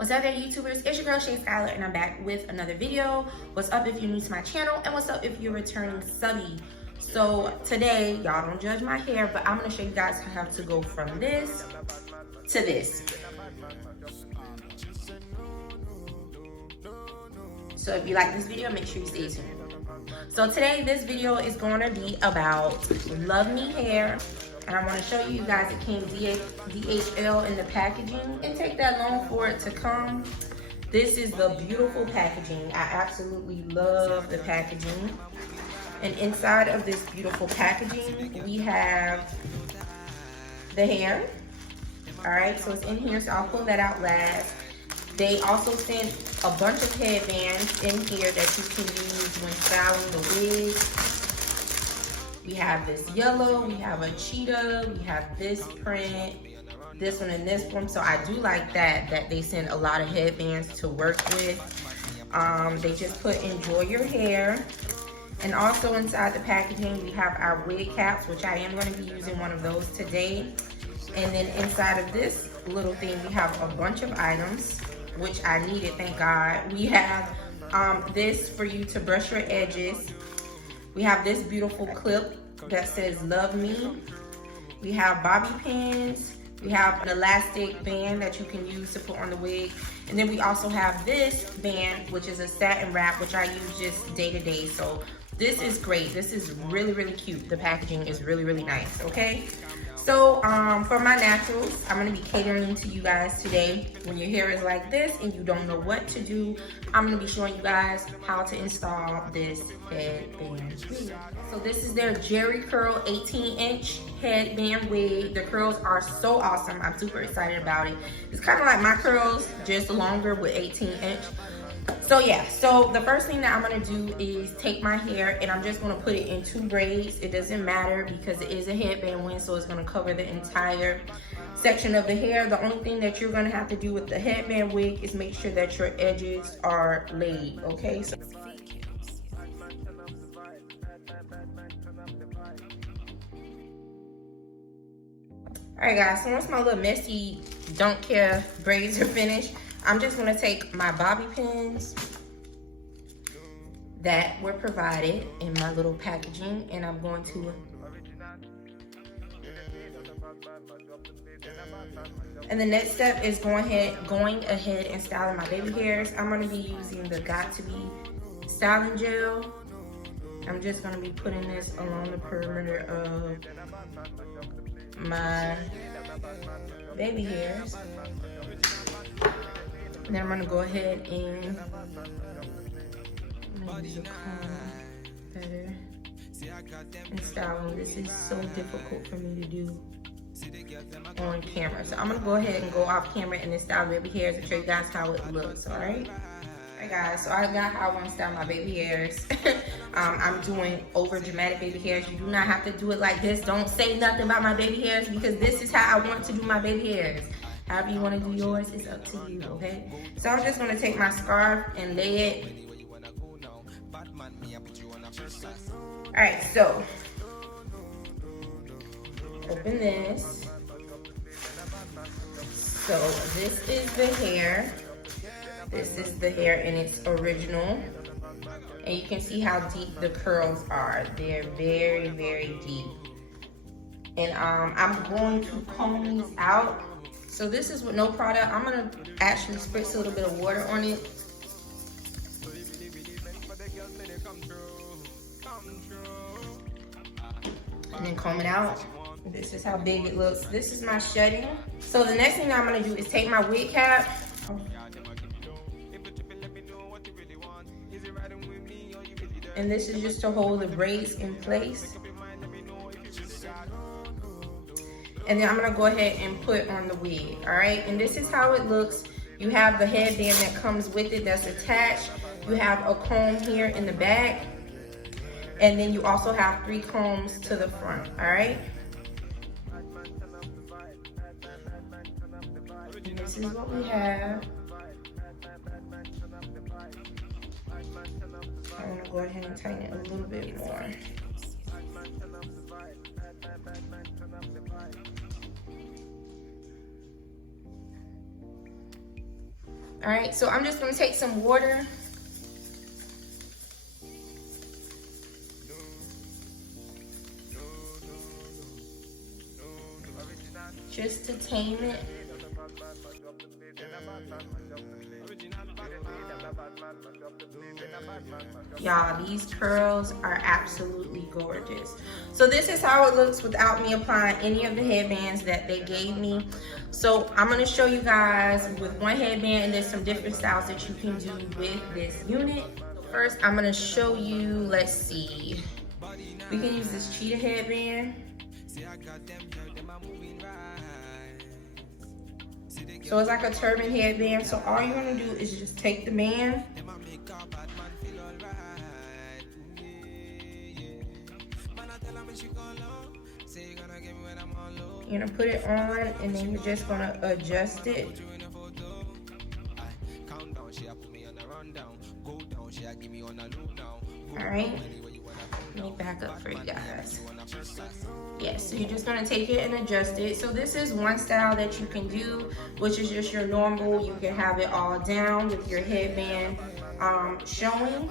What's up there, YouTubers? It's your girl ShaySkyler, and I'm back with another video. What's up if you're new to my channel, and what's up if you're returning subby? So today, y'all don't judge my hair, but I'm gonna show you guys how to go from this to this. So if you like this video, make sure you stay tuned. So today, this video is gonna be about Luvme hair. And I want to show you guys it came DHL in the packaging. It take that long for it to come. This is the beautiful packaging. I absolutely love the packaging. And inside of this beautiful packaging, we have the hair. All right, so it's in here, so I'll pull that out last. They also sent a bunch of headbands in here that you can use when styling the wig. We have this yellow, we have a cheetah, we have this print, this one and this one. So I do like that they send a lot of headbands to work with. They just put enjoy your hair. And also inside the packaging, we have our wig caps, which I am going to be using one of those today. And then inside of this little thing, we have a bunch of items, which I needed, thank God. We have this for you to brush your edges. We have this beautiful clip that says Love Me. We have bobby pins. We have an elastic band that you can use to put on the wig. And then we also have this band, which is a satin wrap, which I use just day to day. So this is great. This is really, really cute. The packaging is really, really nice, okay? So for my naturals, I'm gonna be catering to you guys today. When your hair is like this and you don't know what to do, I'm gonna be showing you guys how to install this headband wig. So this is their Jerry Curl 18-inch headband wig. The curls are so awesome. I'm super excited about it. It's kind of like my curls, just longer with 18-inch. So yeah, so the first thing that I'm gonna do is take my hair and I'm just gonna put it in 2 braids. It doesn't matter because it is a headband wig, so it's gonna cover the entire section of the hair. The only thing that you're gonna have to do with the headband wig is make sure that your edges are laid, okay? So alright guys, so once my little messy don't care braids are finished, I'm just gonna take my bobby pins that were provided in my little packaging and I'm going to, and the next step is going ahead and styling my baby hairs. I'm gonna be using the Got To Be styling gel. I'm just gonna be putting this along the perimeter of my baby hairs. And then I'm gonna go ahead and use a comb better and styling. This is so difficult for me to do on camera. So I'm gonna go ahead and go off camera and then style baby hairs and show you guys how it looks, all right? All right guys, so I got how I wanna style my baby hairs. I'm doing over dramatic baby hairs. You do not have to do it like this. Don't say nothing about my baby hairs because this is how I want to do my baby hairs. However you want to do yours, it's up to you, okay? So I'm just going to take my scarf and lay it. All right, so open this. So this is the hair. This is the hair in its original. And you can see how deep the curls are. They're very, very deep. And I'm going to comb these out. So this is with no product. I'm gonna actually spritz a little bit of water on it. And then comb it out. This is how big it looks. This is my shedding. So the next thing I'm gonna do is take my wig cap. And this is just to hold the braids in place. And then I'm gonna go ahead and put on the wig, all right? And this is how it looks. You have the headband that comes with it that's attached. You have a comb here in the back. And then you also have 3 combs to the front, all right? And this is what we have. I'm gonna go ahead and tighten it a little bit more. All right, so I'm just gonna take some water. Just to tame it. Y'all, these curls are absolutely gorgeous. So this is how it looks without me applying any of the headbands that they gave me. So I'm gonna show you guys with one headband, and there's some different styles that you can do with this unit. First, I'm gonna show you, let's see. We can use this cheetah headband. So it's like a turban headband. So all you're gonna do is just take the band, you're gonna put it on, and then you're just gonna adjust it. All right, let me back up for you guys. Yes, so you're just gonna take it and adjust it. So this is one style that you can do, which is just your normal. You can have it all down with your headband showing.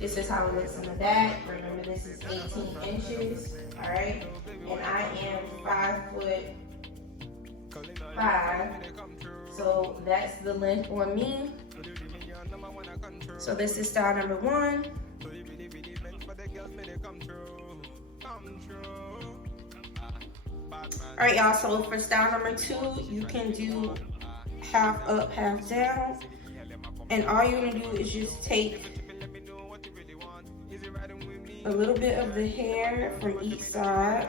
This is how it looks in the back. Remember, this is 18 inches, all right? And I am 5'5", so that's the length on me. So this is style number 1. All right, y'all, so for style number 2, you can do half up, half down. And all you're gonna do is just take a little bit of the hair from each side.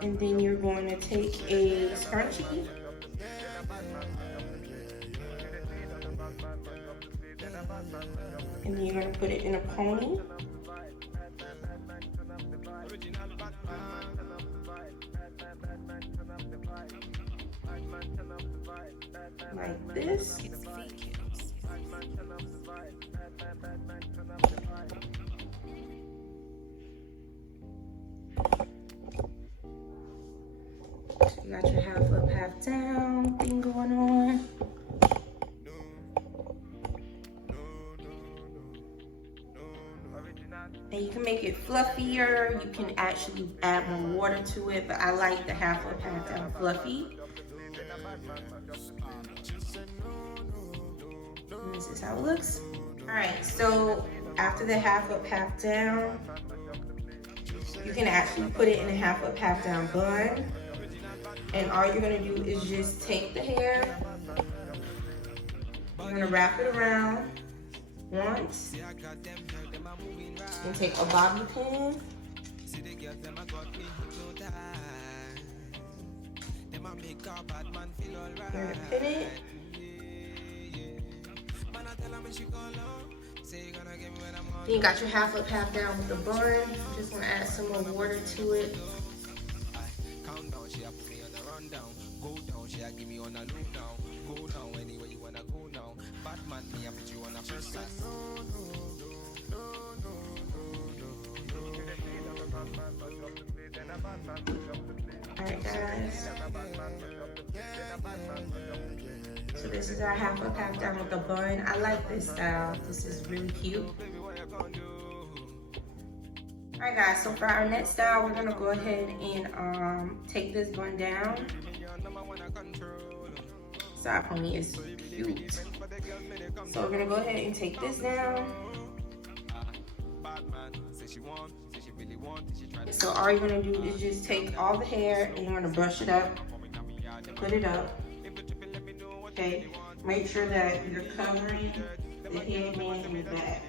And then you're going to take a scrunchie. And then you're going to put it in a pony. Like this. You got your half up, half down thing going on. And you can make it fluffier. You can actually add more water to it, but I like the half up, half down fluffy. And this is how it looks. All right, so after the half up, half down, you can actually put it in a half up, half down bun. And all you're gonna do is just take the hair, you're gonna wrap it around once, and take a bobby pin, you're gonna pin it, then you got your half up, half down with the bun. Just wanna add some more water to it. Alright guys, so this is our half up, half down with the bun. I like this style. This is really cute. Alright guys, so for our next style, we're gonna go ahead and take this bun down. Side pony is cute. So we're gonna go ahead and take this down. So all you're gonna do is just take all the hair and you're gonna brush it up, put it up. Okay, make sure that you're covering the headband in the back.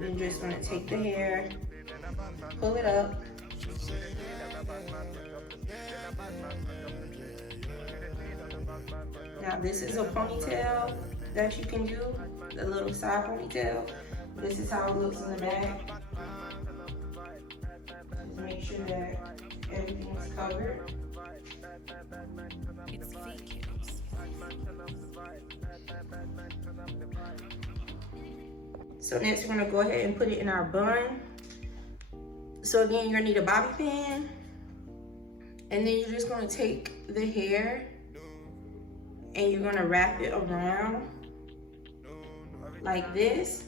You're just gonna take the hair, pull it up. Now this is a ponytail that you can do, the little side ponytail. This is how it looks in the back. Just make sure that everything's covered. So next we're gonna go ahead and put it in our bun. So again, you're gonna need a bobby pin. And then you're just gonna take the hair and you're gonna wrap it around like this.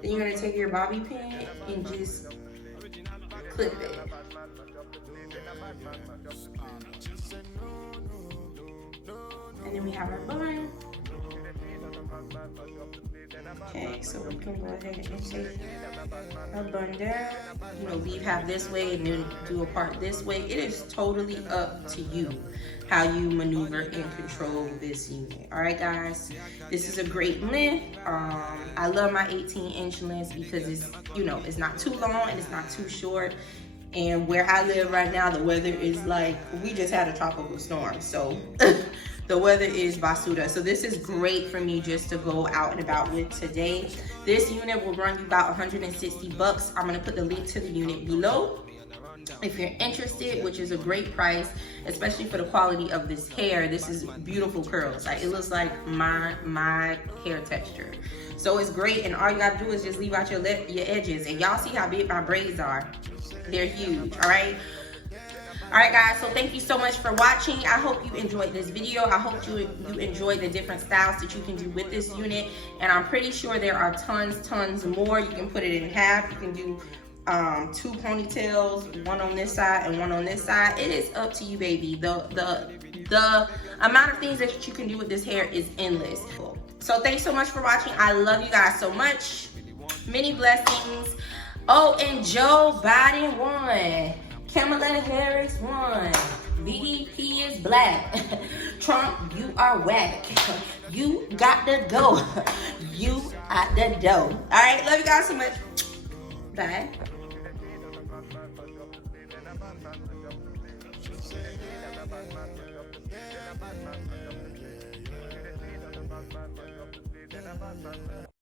Then you're gonna take your bobby pin and just clip it. And then we have our bun. Okay, so we can go ahead and take our bun down. You know, leave half this way and then do a part this way. It is totally up to you how you maneuver and control this unit. All right, guys, this is a great length. I love my 18-inch lengths because it's, you know, it's not too long and it's not too short. And where I live right now, the weather is like, we just had a tropical storm. So the weather is basuda. So this is great for me just to go out and about with today. This unit will run you about 160 bucks. I'm gonna put the link to the unit below if you're interested, which is a great price, especially for the quality of this hair. This is beautiful curls. Like, it looks like my hair texture. So it's great, and all you gotta do is just leave out your edges. And y'all see how big my braids are. They're huge, all right? All right, guys, so thank you so much for watching. I hope you enjoyed this video. I hope you enjoyed the different styles that you can do with this unit. And I'm pretty sure there are tons more. You can put it in half. You can do 2 ponytails, one on this side and one on this side. It is up to you, baby. The amount of things that you can do with this hair is endless. So thanks so much for watching. I love you guys so much. Many blessings. Oh, and Joe Biden won. Kamala Harris won. BDP is black. Trump, you are whack. You got to go. You at the door. All right, love you guys so much. Bye. Bye.